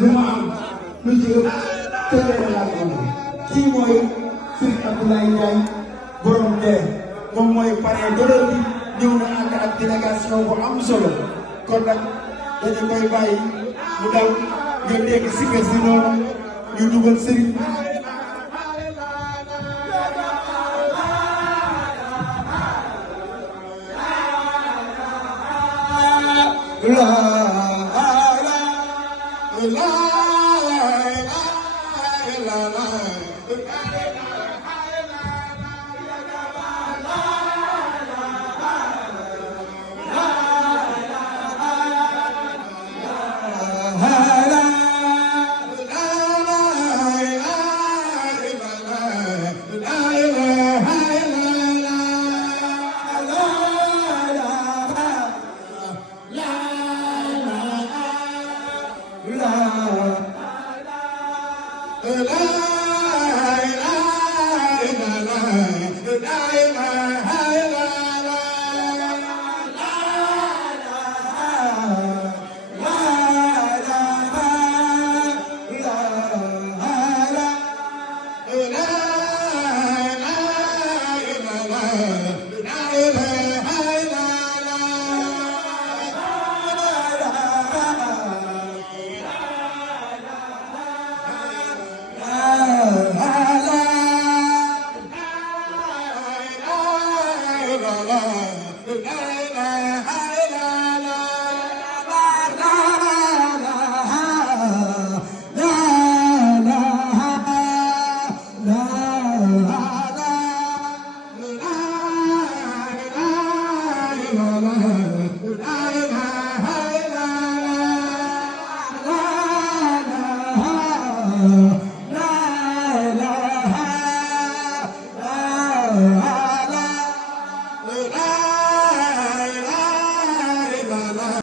lu ma am lu ci ëpp tëjee laa ko am kii mooy Serigne Abdoulaye Ndiaye borom dee moom mooy parrain d'honneur bi ñëw na ànd ak délégation bu am solo kon nag dañu koy bàyyi mu dal nga dégg si kër si noonu ñu dugal Serigne.